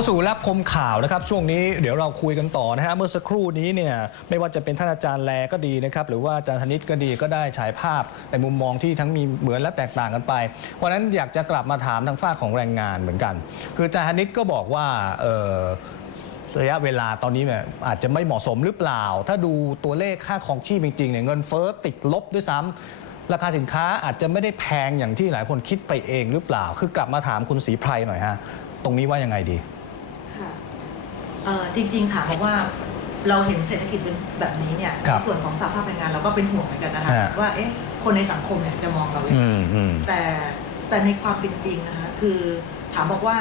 เข้าสู่รับคมข่าวนะครับ ช่วงนี้เดี๋ยวเราคุยกันต่อนะฮะเมื่อสักครู่นี้เนี่ยไม่ว่าจะเป็นท่านอาจารย์แลก็ดีนะครับ หรือว่าอาจารย์ธนิตก็ดีก็ได้ฉายภาพในมุมมองที่ทั้งมีเหมือนและแตกต่างกันไป เพราะนั้นอยากจะกลับมาถามทางฝ้าของแรงงานเหมือนกัน คืออาจารย์ธนิตก็บอกว่าระยะเวลาตอนนี้เนี่ยอาจจะไม่เหมาะสมหรือเปล่า ถ้าดูตัวเลขค่าของชีพจริงๆเนี่ยเงินเฟ้อติดลบด้วยซ้ำราคาสินค้าอาจจะไม่ได้แพงอย่างที่หลายคนคิดไปเองหรือเปล่า คือกลับมาถามคุณศรีไพรหน่อยฮะ ตรงนี้ว่ายังไงดี เอ่อจริงๆถามบอกว่าเราเห็นเศรษฐกิจเป็นแบบนี้เนี่ยครับในส่วนของสหภาพแรงงานเราก็เป็นห่วงเหมือนกันนะคะฮะ ว่าเอ๊ะคนในสังคมเนี่ยจะมองเราอย่างไรอืมอืม แต่แต่ในความเป็นจริงนะคะคือถามบอกว่า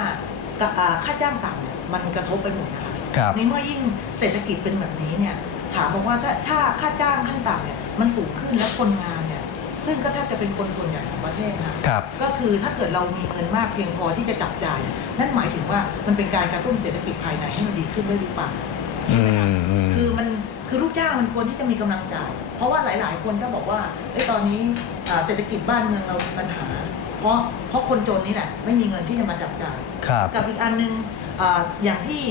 กะอ่าค่าจ้างต่ำเนี่ยมันกระทบไปหมดนะคะครับในเมื่อยิ่งเศรษฐกิจเป็นแบบนี้เนี่ยถามบอกว่าถ้าถ้าค่าจ้างขั้นต่ำเนี่ยมันสูงขึ้นแล้วคนงานเนี่ย ซึ่งก็แทบจะเป็นคนส่วนใหญ่ของประเทศนะคะครับ ก็คือถ้าเกิดเรามีเงินมากเพียงพอที่จะจับจ่ายนั่นหมายถึงว่ามันเป็นการกระตุ้นเศรษฐกิจภายในให้มันดีขึ้นด้วยหรือเปล่าใช่ไหมคะอืมอืมคือมันคือลูกจ้างมันควรที่จะมีกำลังจ่าย เพราะว่าหลาย ๆ คนก็บอกว่าเอ้ยตอนนี้อ่าเศรษฐกิจบ้านเมืองเรามีปัญหา เพราะเพราะคนจนนี่แหละไม่มีเงินที่จะมาจับจ่ายครับกับอีกอันหนึงอาอย่างที่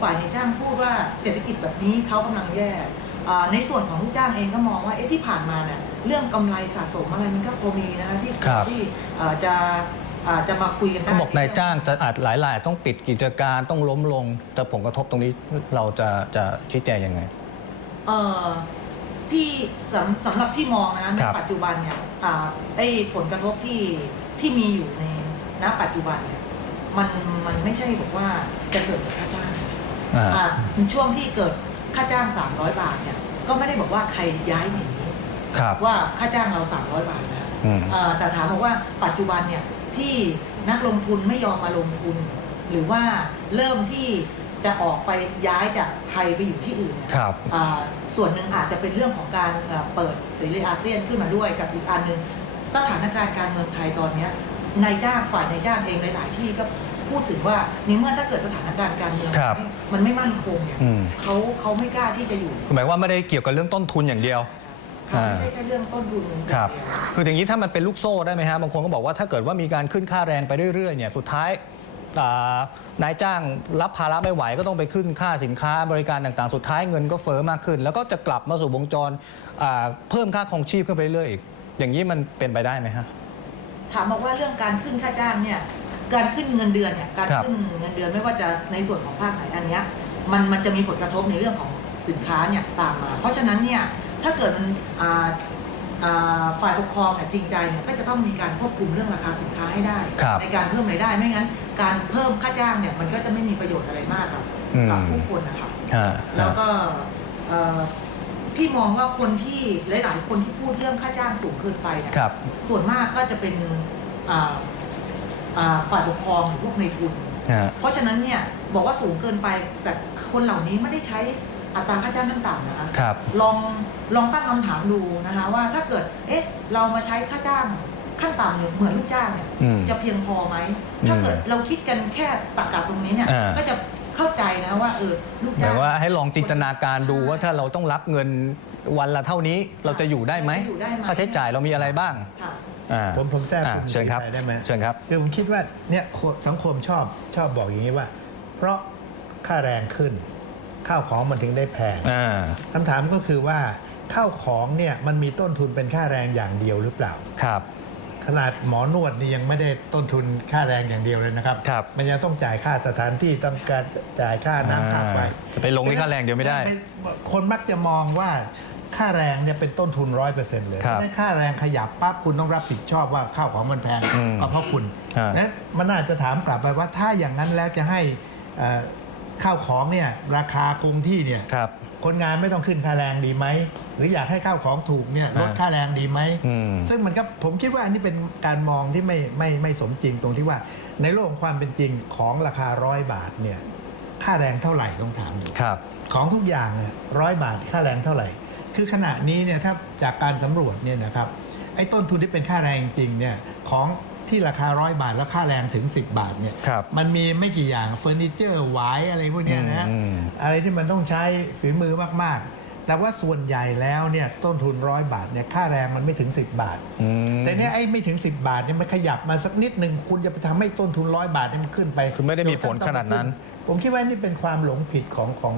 ฝ่ายในจ้างพูดว่าเศรษฐกิจแบบนี้เขากำลังแย่อ่า ในส่วนของลูกจ้างเองก็มองว่าเอ๊ะที่ผ่านมาเนี่ยเรื่องกำไรสะสมอะไรมันก็พอมีนะคะที่ครับที่อ่าจะอ่าจะมาคุยกันได้เขาบอกนายจ้างจะอาจหลายรายต้องปิดกิจการต้องล้มลง แต่ผลกระทบตรงนี้เราจะจะชี้แจงยังไงเอ่อที่สำสำหรับที่มองนะในครับปัจจุบันเนี่ยอ่าไอ้ผลกระทบที่ที่มีอยู่ในณปัจจุบันเนี่ยมันมันไม่ใช่บอกว่าจะเกิดจากค่าจ้างอ่าอ่าช่วงที่เกิด ค่าจ้าง 300 บาทเนี่ยก็ไม่ได้บอกว่าใครย้ายหนีครับว่าค่าจ้างเรา 300 บาทนะอืมอ่าแต่ถามบอกว่าปัจจุบันเนี่ยที่นักลงทุนไม่ยอมมาลงทุน หรือว่าเริ่มที่จะออกไปย้ายจากไทยไปอยู่ที่อื่นเนี่ย ครับ อ่าส่วนหนึ่งอาจจะเป็นเรื่องของการเอ่อเปิดเสรีอาเซียนขึ้นมาด้วยกับอีกอันหนึ่งสถานการณ์การเมืองไทยตอนเนี้ยนายจ้างฝ่ายนายจ้างเองหลายๆที่ก็ พูดถึงว่าในเมื่อถ้าเกิดสถานการณ์การเมืองครับไม่มันไม่มั่นคงเนี่ยอืม เขาเขาไม่กล้าที่จะอยู่หมายว่าไม่ได้เกี่ยวกับเรื่องต้นทุนอย่างเดียวค่ะไม่ใช่แค่เรื่องต้นทุนอย่างเดียว ครับ คืออย่างนี้ถ้ามันเป็นลูกโซ่ได้ไหมฮะ บางคนก็บอกว่าถ้าเกิดว่ามีการขึ้นค่าแรงไปเรื่อยๆเนี่ย สุดท้ายอ่านายจ้างรับภาระไม่ไหวก็ต้องไปขึ้นค่าสินค้าบริการต่างๆ สุดท้ายเงินก็เฟ้อมากขึ้น แล้วก็จะกลับมาสู่วงจรอ่าเพิ่มค่าครองชีพขึ้นไปเรื่อยๆอีกอย่างนี้มันเป็นไปได้ไหมฮะ ถามบอกว่าเรื่องการขึ้นค่าจ้างเนี่ย การขึ้นเงินเดือนเนี่ยการครับขึ้นเงินเดือนไม่ว่าจะในส่วนของภาคไหนอันเนี้ยมันมันจะมีผลกระทบในเรื่องของสินค้าเนี่ยตามมา เพราะฉะนั้นเนี่ยถ้าเกิดมันอ่าอ่าฝ่ายปกครองเนี่ยจริงใจเนี่ยก็จะต้องมีการควบคุมเรื่องราคาสินค้าให้ได้ครับในการเพิ่มรายได้ไม่งั้น การเพิ่มค่าจ้างเนี่ยมันก็จะไม่มีประโยชน์อะไรมากกับอืมกับผู้คนนะคะฮะแล้วก็เอ่อพี่มองว่าคนที่หลาย ๆ คนที่พูดเรื่องค่าจ้างสูงเกินไปเนี่ยครับส่วนมากก็จะเป็นอ่าอ่า ฝ่ายปกครองหรือพวกในทุนฮะเพราะฉะนั้นเนี่ยบอกว่าสูงเกินไปแต่คนเหล่านี้ไม่ได้ใช้อัตราค่าจ้างขั้นต่ำนะคะครับลองลองตั้งคำถามดูนะคะว่าถ้าเกิดเอ๊ะเรามาใช้ค่าจ้างขั้นต่ำเนี่ยเหมือนลูกจ้างเนี่ยอืมจะเพียงพอไหมถ้าเกิดเราคิดกันแค่ตรรกะตรงนี้เนี่ยอ่าก็จะเข้าใจนะว่าเออลูกหมาจ้ายงว่าให้ลองจินตนาการดูว่าถ้าเราต้องรับเงินวันละเท่านี้เราจะอยู่ได้ไหมจะอยู่ได้ไหมค่าใช้จ่ายเรามีอะไรบ้างค่ะ อ่าผมผมแทรกอ่าคุณเชิญครับได้ไหมเชิญครับ คือผมคิดว่าเนี่ยสังคมชอบชอบบอกอย่างนี้ว่า เพราะค่าแรงขึ้น ข้าวของมันถึงได้แพงอ่าคำถามก็คือว่าข้าวของเนี่ยมันมีต้นทุนเป็นค่าแรงอย่างเดียวหรือเปล่า ครับ ขนาดหมอนวดนี่ยังไม่ได้ต้นทุนค่าแรงอย่างเดียวเลยนะครับ ครับมันยังต้องจ่ายค่าสถานที่ต้องการจ่ายค่าน้ำค่าไฟอ่าจะไปลงที่ค่าแรงเดียวไม่ได้ คนมักจะมองว่า ค่าแรงเนี่ยเป็นต้นทุนร้อยเปอร์เซ็นต์เลยครับถ้าค่าแรงขยับปั๊บคุณต้องรับผิดชอบว่าข้าวของมันแพงอืมก็เพราะคุณอ่านั้นมันน่าจะถามกลับไปว่าถ้าอย่างนั้นแล้วจะให้เอ่อข้าวของเนี่ยราคาคงที่เนี่ย ครับ คนงานไม่ต้องขึ้นค่าแรงดีไหม หรืออยากให้ข้าวของถูกเนี่ยอ่าลดค่าแรงดีไหม อืมซึ่งมันก็ผมคิดว่าอันนี้เป็นการมองที่ไม่ไม่ไม่สมจริงตรงที่ว่า ในโลกของความเป็นจริงของราคาร้อยบาทเนี่ยค่าแรงเท่าไหร่ต้องถามดูครับ ของทุกอย่างเนี่ยร้อยบาทค่าแรงเท่าไหร่ คือขณะนี้เนี่ยถ้าจากการสำรวจเนี่ยนะครับไอ้ต้นทุนที่เป็นค่าแรงจริงเนี่ยของที่ราคาร้อยบาทแล้วค่าแรงถึง 10 บาทเนี่ยครับมันมีไม่กี่อย่างเฟอร์นิเจอร์หวายอะไรพวกเนี้ยนะฮะอืมอะไรที่มันต้องใช้ฝีมือมากๆ แต่ว่าส่วนใหญ่แล้วเนี่ยต้นทุนร้อยบาทเนี่ยค่าแรงมันไม่ถึง 10 บาทอืมแต่เนี่ยไอ้ไม่ถึง 10 บาทเนี่ยมันขยับมาสักนิดหนึ่งคุณจะไปทำให้ต้นทุนร้อยบาทเนี่ยมันขึ้นไป คือไม่ได้มีผลขนาดนั้น ผมคิดว่านี่เป็นความหลงผิดของของ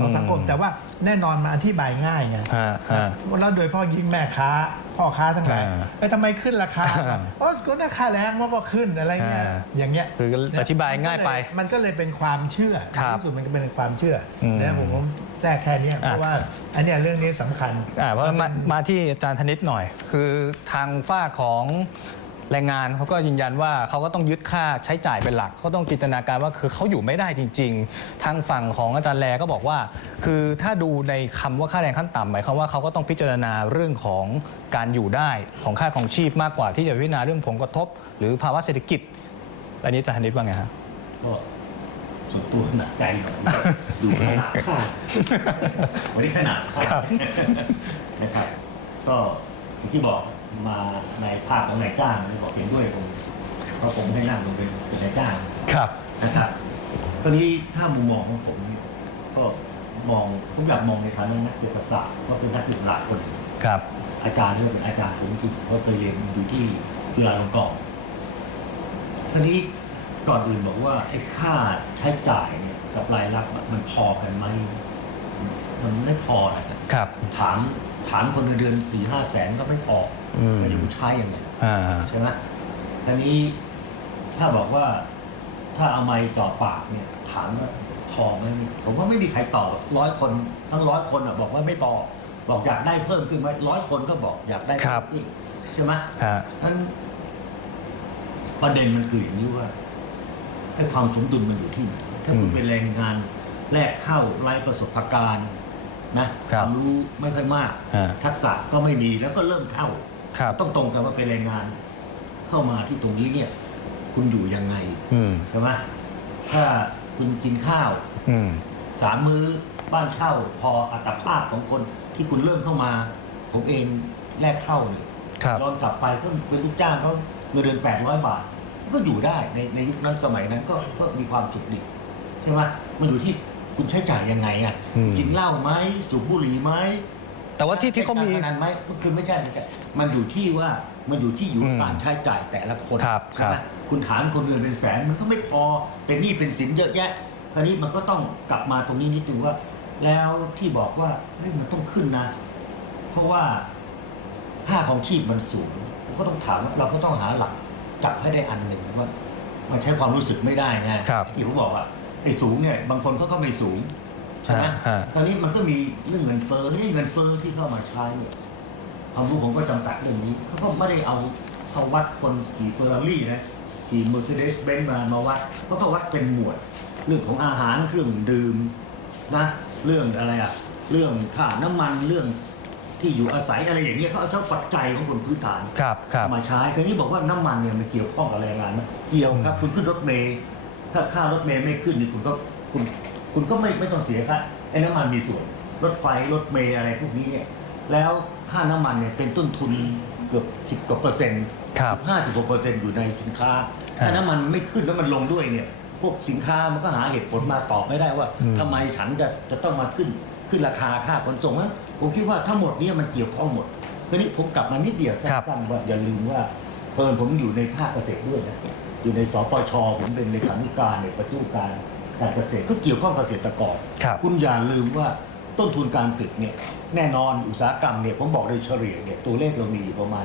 ของอืมสังคม แต่ว่าแน่นอนมันอธิบายง่ายไงฮะฮะแล้วโดยเฉพ่อยิ่งแม่ค้า พ่อค้าทั้งหลายอ่าเอ้ยทำไมขึ้นราคาอ่าเพราะก็น่าค่าแรงว่าก็ขึ้นอะไรเงี้ยอ่าอย่างเงี้ยคืออธิบายง่ายไป มันก็เลยเป็นความเชื่อครับที่สุดมันก็เป็นความเชื่ออมนะผมผมแทรกแค่เนี้ยเพราะว่าอันเนี้ยเรื่องนี้สำคัญอ่าเพราะมามาที่อาจารย์ธนิตหน่อย คือทางฝ้ากของ แรงงานเขาก็ยืนยันว่าเขาก็ต้องยึดค่าใช้จ่ายเป็นหลักเขาต้องจินตนาการว่าคือเขาอยู่ไม่ได้จริง ๆ ทางฝั่งของอาจารย์แลก็บอกว่า คือถ้าดูในคำว่าค่าแรงขั้นต่ำหมายความว่าเขาก็ต้องพิจารณาเรื่องของการอยู่ได้ของค่าของชีพมากกว่าที่จะพิจารณาเรื่องผลกระทบ หรือภาวะเศรษฐกิจ อันนี้อาจารย์ธนิตว่าไงฮะก็ส่วนตัวหนักใจหน่อยดูขนาดค่าวันนี้ขนาดค่าครับนะครับ ก็อย่างที่บอก มาในภาคของนายจ้างที่บอกเห็นด้วยผมก็ผมให้นั่งลงเป็นเป็นนายจ้างครับ นะครับคราวนี้ถ้ามุมมองของผมเนี่ยก็มองผมอยากมองในฐานะนักเศรษฐศาสตร์ก็เป็นนักเศรษฐศาสตร์คนหนึ่งครับ อาจารย์นี่ก็เป็นอาจารย์ผมจริงๆเพราะเคยเรียนอยู่ที่จุฬาลงกรณ์ทีนี้ก่อนอื่นบอกว่าไอ้ค่าใช้จ่ายเนี่ยกับรายรับอะมันพอกันไหมมันไม่พอนะ ครับ ถามถามคนเงินเดือนสี่ห้าแสนก็ไม่พออมไม่รู้ใช้ยังไงอ่าใช่ไหมทีนี้ถ้าบอกว่าถ้าเอาไม้จ่อปากเนี่ย ถามว่าพอไหมผมว่าไม่มีใครตอบร้อยคนทั้งร้อยคนอะบอกว่าไม่พอบอกอยากได้เพิ่มขึ้นไหมร้อยคนก็บอกอยากได้ครับเพิ่มขึ้นใช่ไหม ฮะ นั้นประเด็นมันคืออย่างนี้ว่าไอ้ความสมดุลมันอยู่ที่ไหนถ้าคุณอืม เป็นแรงงานแรกเข้าไร้ประสบการณ์ นะคครับวามรู้ไม่ค่อยมาก ฮะทักษะก็ไม่มีแล้วก็เริ่มเข้าครับ ต้องตรงกันว่าเป็นแรงงาน เข้ามาที่ตรงนี้เนี่ย คุณอยู่ยังไงอืมใช่ไหมถ้าคุณกินข้าว อืม สามมื้อบ้านเช่าพออัตภาพของคนที่คุณเริ่มเข้ามา ผมเองแรกเข้าเนี่ยครับย้อนกลับไปก็เป็นลูกจ้างเขาเงินเดือนแปดร้อยบาท ก็อยู่ได้ในในยุคนั้นสมัยนั้นก็ก็มีความสุขดีใช่ไหมมันอยู่ที่ คุณใช้จ่ายยังไงอะอืมกินเหล้าไหมสูบบุหรี่ไหมแต่ว่าที่ที่เขามีใช้การพนันไหมก็คือไม่ใช่ไม่ใช่มันอยู่ที่ว่ามันอยู่ที่อยู่อืมการใช้จ่ายแต่ละคนครับใช่ไหมครับคุณถามคนเงินเป็นแสนมันก็ไม่พอเป็นหนี้เป็นสินเยอะแยะคราวนี้มันก็ต้องกลับมาตรงนี้นิดนึงว่า แล้วที่บอกว่าเฮ้ยมันต้องขึ้นนะ เพราะว่าค่าของชีพมันสูงผมก็ต้องถามว่าเราก็ต้องหาหลักจับให้ได้อันหนึ่งว่า มันใช้ความรู้สึกไม่ได้นะครับที่ผมบอกว่าไอ้สูงเนี่ย บางคนเขาก็ไม่สูงใช่ไหมฮะฮะคราวนี้มันก็มีเรื่องเงินเฟ้อที่เงินเฟ้อที่เข้ามาใช้เนี่ยความรู้ผมก็จำกัดเรื่องนี้เขาก็ไม่ได้เอาเขาวัดคนขี่เฟอร์รารี่นะขี่เมอร์เซเดสเบนซ์มามาวัดเขาก็วัดเป็นหมวด เรื่องของอาหารเครื่องดื่มนะ เรื่องอะไรอะเรื่องค่าน้ำมันเรื่องที่อยู่อาศัยอะไรอย่างเงี้ยเขาเอาเจ้าปัจจัยของคนพื้นฐาน ครับครับ มาใช้คราวนี้บอกว่าน้ำมันเนี่ยมันเกี่ยวข้องกับแรงงานไหมเกี่ยวครับ คุณขึ้นรถเมล์ ถ้าค่ารถเมล์ไม่ขึ้นนี่คุณก็คุณคุณก็ไม่ไม่ต้องเสียค่าไอ้น้ำมันมีส่วน รถไฟรถเมล์อะไรพวกนี้เนี่ยแล้วค่าน้ำมันเนี่ยเป็นต้นทุนเกือบสิบกว่าเปอร์เซ็นต์ครับห้าสิบกว่าเปอร์เซ็นต์อยู่ในสินค้าฮะถ้าน้ำมันไม่ขึ้นแล้วมันลงด้วยเนี่ย พวกสินค้ามันก็หาเหตุผลมาตอบไม่ได้ว่าอืมทำไมฉันจะจะต้องมาขึ้นขึ้นราคาค่าขนส่งนั้นผมคิดว่าทั้งหมดเนี้มันเกี่ยวข้องหมดทีนี้ผมกลับมานิดเดียวครับสั้นๆว่าอย่าลืมว่า เพิ่นผมอยู่ในภาคเกษตรด้วยนะอยู่ในสปชผมเป็นเลขาธิการในประจุการการเกษตรก็เกี่ยวข้องกับเกษตรกรครับ คุณอย่าลืมว่าต้นทุนการผลิตเนี่ยแน่นอนอุตสาหกรรมเนี่ยผมบอกโดยเฉลี่ยเนี่ยตัวเลขเรามีอยู่ประมาณ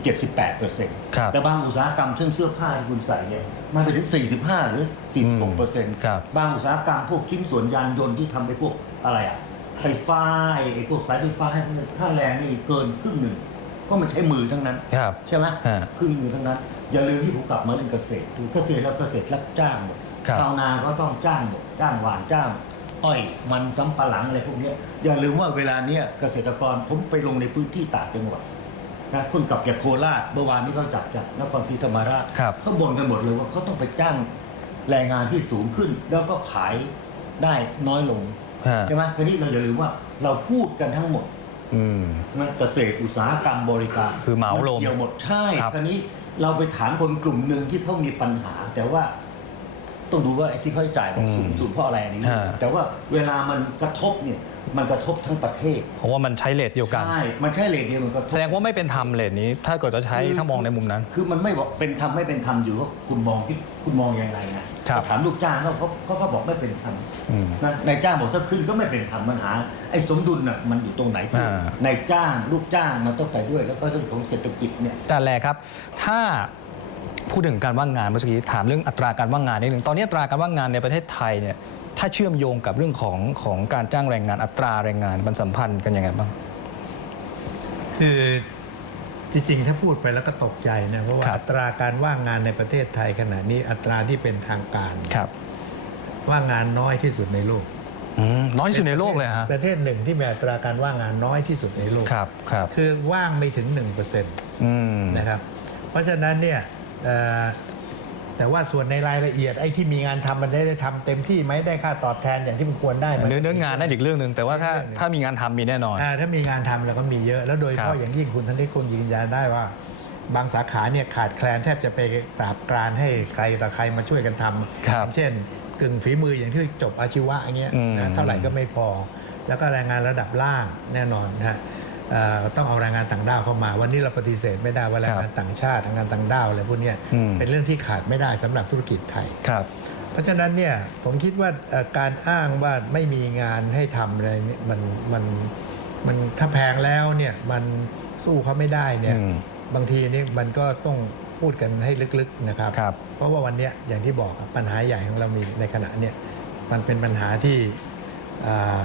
17-18เปอร์เซ็นต์ครับ แต่บางอุตสาหกรรมเช่นเสื้อผ้าที่คุณใส่เนี่ยมันไปถึง 45 หรือ 46เปอร์เซ็นต์ครับ บางอุตสาหกรรมพวกชิ้นส่วนยานยนต์ที่ทำไปพวกอะไรอะไฟฟ้าไอ้ไอ้พวกสายไฟฟ้าค่าแรงนี่เกินครึ่งหนึ่ง เพราะมันใช้มือทั้งนั้น ครับ ใช่ไหมฮะครึ่งหนึ่งทั้งนั้น อย่าลืมที่ผมกลับมาเรื่องเกษตรคือเกษตรแล้วเกษตรรับจ้างหมดครับ ชาวนาก็ต้องจ้างหมดจ้างหวานจ้างอ้อยมันสำปะหลังอะไรพวกเนี้ยอย่าลืมว่าเวลาเนี้ยเกษตรกรผมไปลงในพื้นที่ต่างจังหวัดนะคุณกลับจากโคราชเมื่อวานนี้เขาจับจากนครศรีธรรมราชครับ เขาบ่นกันหมดเลยว่าเขาต้องไปจ้างแรงงานที่สูงขึ้น แล้วก็ขายได้น้อยลง ฮะ ใช่ไหมทีนี้เราอย่าลืมว่าเราพูดกันทั้งหมด อืม นะเกษตรอุตสาหกรรมบริการคือเหมารวมนเกี่ยวหมดใช่ครับ คราวนี้เราไปถามคนกลุ่มหนึ่งที่เขามีปัญหา แต่ว่าต้องดูว่าไอ้ที่เขาจ่ายบอกสูงสุดเพราะอะไรนี่อ่าแต่ว่าเวลามันกระทบเนี่ย มันกระทบทั้งประเทศเพราะว่ามันใช้เลทเดียวกัน ใช่มันใช่เลทเดียวมันกระทแสบดงว่าไม่เป็นธรรมเลทนี้ ถ้าเกิดจะใช้ถ้ามองในมุมนั้น คือมันไม่บอกเป็นธรรมไม่เป็นธรรมอยู่ว่าคุณมองที่คุณมองยังไงนะครับถามลูกจ้างเขาเขาเขาก็บอกไม่เป็นธรรมอืมนะนายจ้างบอกถ้าขึ้นก็ไม่เป็นธรรมมันหาไอ้สมดุลน่ะมันอยู่ตรงไหนที่อ่านายจ้างลูกจ้างมันต้องไปด้วย แล้วก็เรื่องของเศรษฐกิจเนี่ยอาจารย์แลครับ ถ้าพูดถึงการว่างงานเมื่อกี้ถามเรื่องอัตราการว่างงานนิดหนึ่งตอนนี้อัตราการว่างงานในประเทศไทยเนี่ย ถ้าเชื่อมโยงกับเรื่องของของการจ้างแรงงานอัตราแรงงานมันสัมพันธ์กันยังไงบ้าง คือจริงๆ ถ้าพูดไปแล้วก็ตกใจนะเพราะว่าครับ อัตราการว่างงานในประเทศไทยขณะนี้อัตราที่เป็นทางการครับว่างงานน้อยที่สุดในโลกอืมน้อยที่สุดในโลกเลยฮะประเทศหนึ่งที่มีอัตราการว่างงานน้อยที่สุดในโลกครับครับคือว่างไม่ถึง1%นอืมะครับเพราะฉะนั้นเนี่ยเอ่อ แต่ว่าส่วนในรายละเอียดไอ้ที่มีงานทำมันได้ได้ทำเต็มที่ไหมได้ค่าตอบแทนอย่างที่มันควรได้ไหมเนื้อเนื้องานนั่นอีกเรื่องหนึ่งแต่ว่าถ้าเรื่องหนึ่งถ้ามีงานทำมีแน่นอนอ่าถ้ามีงานทำแล้วก็มีเยอะ แล้วโดยเฉครัพาะบอย่างยิ่งคุณท่านที่คุณยืนยันได้ว่า บางสาขาเนี่ยขาดแคลนแทบจะไปปราบปรานให้ใครต่อใครมาช่วยกันทำครับเช่น กึ่งฝีมืออย่างที่จบอาชีวะอย่างเงี้ยอืมนะเท่าไหร่ก็ไม่พอ แล้วก็แรงงานระดับล่างแน่นอนนะฮะเอ่อ ต้องเอาแรงงานต่างด้าวเข้ามา วันนี้เราปฏิเสธไม่ได้ว่าแรงงานต่างชาติแรงงานต่างด้าวอะไรพวกเนี้ยอืมเป็นเรื่องที่ขาดไม่ได้สำหรับธุรกิจไทยครับเพราะฉะนั้นเนี่ยผมคิดว่าเอ่อการอ้างว่าไม่มีงานให้ทำอะไรเนี่ยมันมันมันถ้าแพงแล้วเนี่ยมันสู้เขาไม่ได้เนี่ยอืมบางทีนี่มันก็ต้องพูดกันให้ลึกๆนะครับครับเพราะว่าวันเนี้ยอย่างที่บอกอะปัญหาใหญ่ของเรามีในขณะเนี่ยมันเป็นปัญหาที่อ่า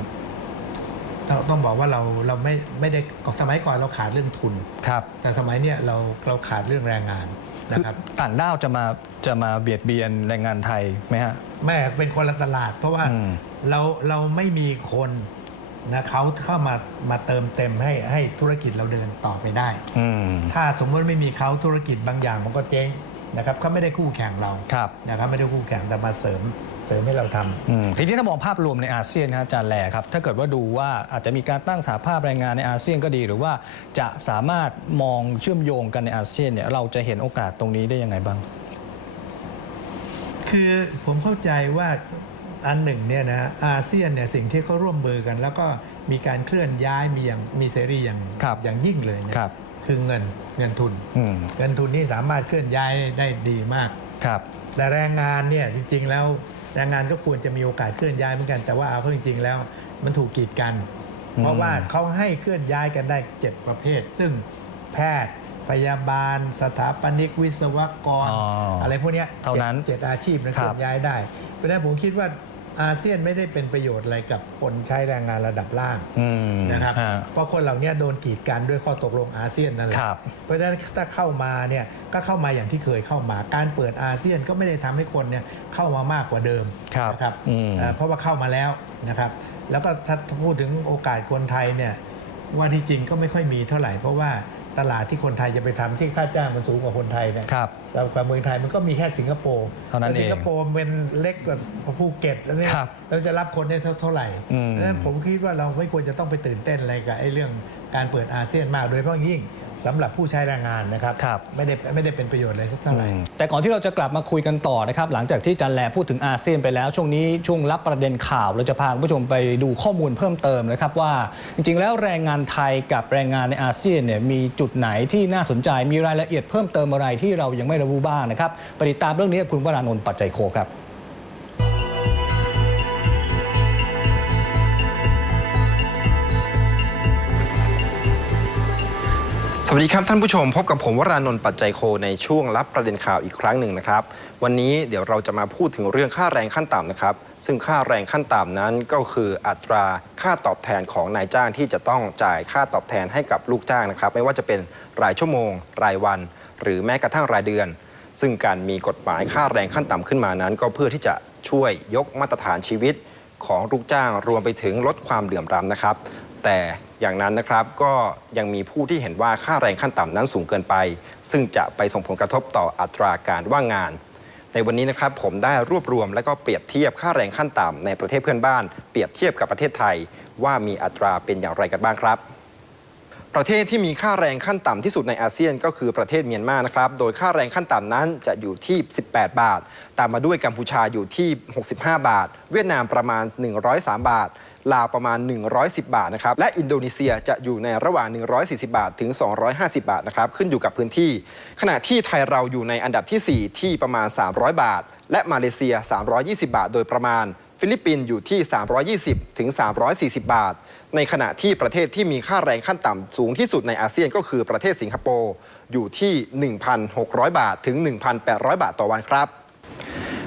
ต้องต้องบอกว่าเราเราไม่ไม่ได้สมัยก่อนเราขาดเรื่องทุน ครับ แต่สมัยเนี้ยเราเราขาดเรื่องแรงงานนะคือครับต่างด้าวจะมาจะมาเบียดเบียนแรงงานไทยไหมฮะแม่เป็นคนละตลาด เพราะว่าอืมเราเราไม่มีคนนะเขาเข้ามามาเติมเต็มให้ให้ธุรกิจเราเดินต่อไปได้อืมถ้าสมมติไม่มีเขาธุรกิจบางอย่างมันก็เจ๊ง นะครับเขาไม่ได้คู่แข่งเราครับ นะครับไม่ได้คู่แข่งแต่มาเสริมเสริมให้เราทำ อืมทีนี้ถ้ามองภาพรวมในอาเซียนนะอาจารย์แหล่ครับ ถ้าเกิดว่าดูว่าอาจจะมีการตั้งสาภาพแรงงานในอาเซียนก็ดี หรือว่าจะสามารถมองเชื่อมโยงกันในอาเซียนเนี่ยเราจะเห็นโอกาสตรงนี้ได้ยังไงบ้าง คือผมเข้าใจว่าอันหนึ่งเนี่ยนะอาเซียนเนี่ยสิ่งที่เขาร่วมมือกัน แล้วก็มีการเคลื่อนย้ายมีอย่างมีเสรีอย่างครับอย่างยิ่งเลยเนี่ยครับ คือเงิน เงินทุน อืมเงินทุนที่สามารถเคลื่อนย้ายได้ดีมาก ครับ แต่แรงงานเนี่ยจริง ๆ แล้วแรงงานก็ควรจะมีโอกาสเคลื่อนย้ายเหมือนกันแต่ว่าเอาเข้าจริงๆแล้วมันถูกกีดกันอืมเพราะว่าเขาให้เคลื่อนย้ายกันได้ 7 ประเภท ซึ่งแพทย์พยาบาล สถาปนิกวิศวกร อ๋อออะไรพวกเนี้ยเท่านั้นจ็ดเจ็ดอาชีพนั้นครัเคบลื่อนย้ายได้ เพราะฉะนั้นผมคิดว่า อาเซียนไม่ได้เป็นประโยชน์อะไรกับคนใช้แรงงานระดับล่างอืมนะครับฮะเพราะคนเหล่านี้โดนกีดกันด้วยข้อตกลงอาเซียนนั่นแหละครับเพราะฉะนั้นถ้าเข้ามาเนี่ยก็เข้ามาอย่างที่เคยเข้ามา การเปิดอาเซียนก็ไม่ได้ทำให้คนเนี่ยเข้ามามากกว่าเดิมครับนะครับอืมเอ่อเพราะว่าเข้ามาแล้วนะครับ แล้วก็ถ้าพูดถึงโอกาสคนไทยเนี่ยว่าที่จริงก็ไม่ค่อยมีเท่าไหร่เพราะว่า ตลาดที่คนไทยจะไปทำที่ค่าจ้างมันสูงกว่าคนไทยเนี่ยครับเรากับเมืองไทยมันก็มีแค่สิงคโปร์เท่านั้นแต่สิงคเองโปร์เป็นเล็กกว่าภูเก็ตแล้วเนี่ยครับเราจะรับคนได้เท่าเท่าไหร่อืมดังนั้นผมคิดว่าเราไม่ควรจะต้องไปตื่นเต้นอะไรกับไอ้เรื่องการเปิดอาเซียนมากโดยเฉพาะยิ่ง สำหรับผู้ใช้แรงงานนะครับครับ ไม่ได้ไม่ได้เป็นประโยชน์อะไรสักเท่าไหร่อืมแต่ก่อนที่เราจะกลับมาคุยกันต่อนะครับ หลังจากที่อาจันแลพูดถึงอาเซียนไปแล้ว ช่วงนี้ช่วงรับประเด็นข่าวเราจะพาคุณผู้ชมไปดูข้อมูลเพิ่มเติมนะครับว่า จริงๆ แล้วแรงงานไทยกับแรงงานในอาเซียนเนี่ยมีจุดไหนที่น่าสนใจมีรายละเอียดเพิ่มเติมอะไรที่เรายังไม่รู้บ้างนะครับไปติดตามเรื่องนี้กับคุณวรานนท์ปัจจัยโคครับ สวัสดีครับท่านผู้ชมพบกับผมวรานนท์ปัจจัยโคในช่วงรับประเด็นข่าวอีกครั้งหนึ่งนะครับ วันนี้เดี๋ยวเราจะมาพูดถึงเรื่องค่าแรงขั้นต่ำนะครับ ซึ่งค่าแรงขั้นต่ำนั้นก็คืออัตราค่าตอบแทนของนายจ้างที่จะต้องจ่ายค่าตอบแทนให้กับลูกจ้างนะครับ ไม่ว่าจะเป็นรายชั่วโมง รายวัน หรือแม้กระทั่งรายเดือน ซึ่งการมีกฎหมายค่าแรงขั้นต่ำขึ้นมานั้น ก็เพื่อที่จะช่วยยกมาตรฐานชีวิตของลูกจ้างรวมไปถึงลดความเหลื่อมล้ำนะครับ แต่อย่างนั้นนะครับก็ยังมีผู้ที่เห็นว่าค่าแรงขั้นต่ำนั้นสูงเกินไป ซึ่งจะไปส่งผลกระทบต่ออัตราการว่างงาน ในวันนี้นะครับผมได้รวบรวมและก็เปรียบเทียบค่าแรงขั้นต่ำในประเทศเพื่อนบ้าน เปรียบเทียบกับประเทศไทย ว่ามีอัตราเป็นอย่างไรกันบ้างครับ ประเทศที่มีค่าแรงขั้นต่ำที่สุดในอาเซียนก็คือประเทศเมียนมานะครับ โดยค่าแรงขั้นต่ำนั้นจะอยู่ที่ 18 บาท ตามมาด้วยกัมพูชาอยู่ที่ 65 บาท เวียดนามประมาณ 103 บาท ลาวประมาณ 110 บาทนะครับ และอินโดนีเซียจะอยู่ในระหว่าง 140 บาท ถึง 250 บาทนะครับ ขึ้นอยู่กับพื้นที่ ขณะที่ไทยเราอยู่ในอันดับทีสี่4 ที่ประมาณ 300 บาท และมาเลเซีย 320 บาท โดยประมาณ ฟิลิปปินส์อยู่ที่ 320ถึง340 บาท ในขณะที่ประเทศที่มีค่าแรงขั้นต่ำสูงที่สุดในอาเซียนก็คือประเทศสิงคโปร์อยู่ที่ 1,600 บาทถึง 1,800 บาทต่อวันครับ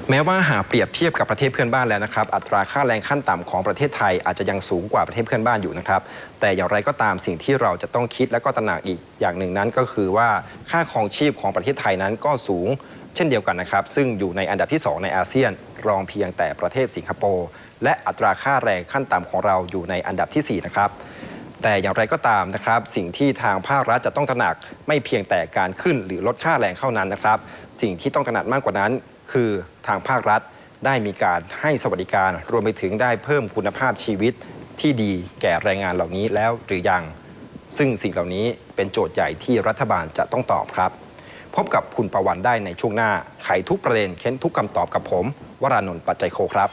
แม้ว่าหากเปรียบเทียบกับประเทศเพื่อนบ้านแล้วนะครับ อัตราค่าแรงขั้นต่ำของประเทศไทยอาจจะยังสูงกว่าประเทศเพื่อนบ้านอยู่นะครับ แต่อย่างไรก็ตามสิ่งที่เราจะต้องคิดและก็ตระหนักอีกอย่างหนึ่งนั้นก็คือว่าค่าครองชีพของประเทศไทยนั้นก็สูง เช่นเดียวกันนะครับ ซึ่งอยู่ในอันดับที่ 2 ในอาเซียน รองเพียงแต่ประเทศสิงคโปร์และอัตราค่าแรงขั้นต่ำของเราอยู่ในอันดับทีสี่ 4 นะครับ แต่อย่างไรก็ตามนะครับ สิ่งที่ทางภาครัฐจะต้องตระหนักไม่เพียงแต่การขึ้นหรือลดค่าแรงเท่านั้นนะครับ สิ่งที่ต้องตระหนักมากกว่านั้น คือทางภาครัฐได้มีการให้สวัสดิการรวมไปถึงได้เพิ่มคุณภาพชีวิตที่ดีแก่แรงงานเหล่านี้แล้วหรือยัง ซึ่งสิ่งเหล่านี้เป็นโจทย์ใหญ่ที่รัฐบาลจะต้องตอบครับ พบกับคุณประวันได้ในช่วงหน้าไขทุกประเด็นเค้นทุกคำตอบกับผม วรานนท์ปัจจัยโคครับ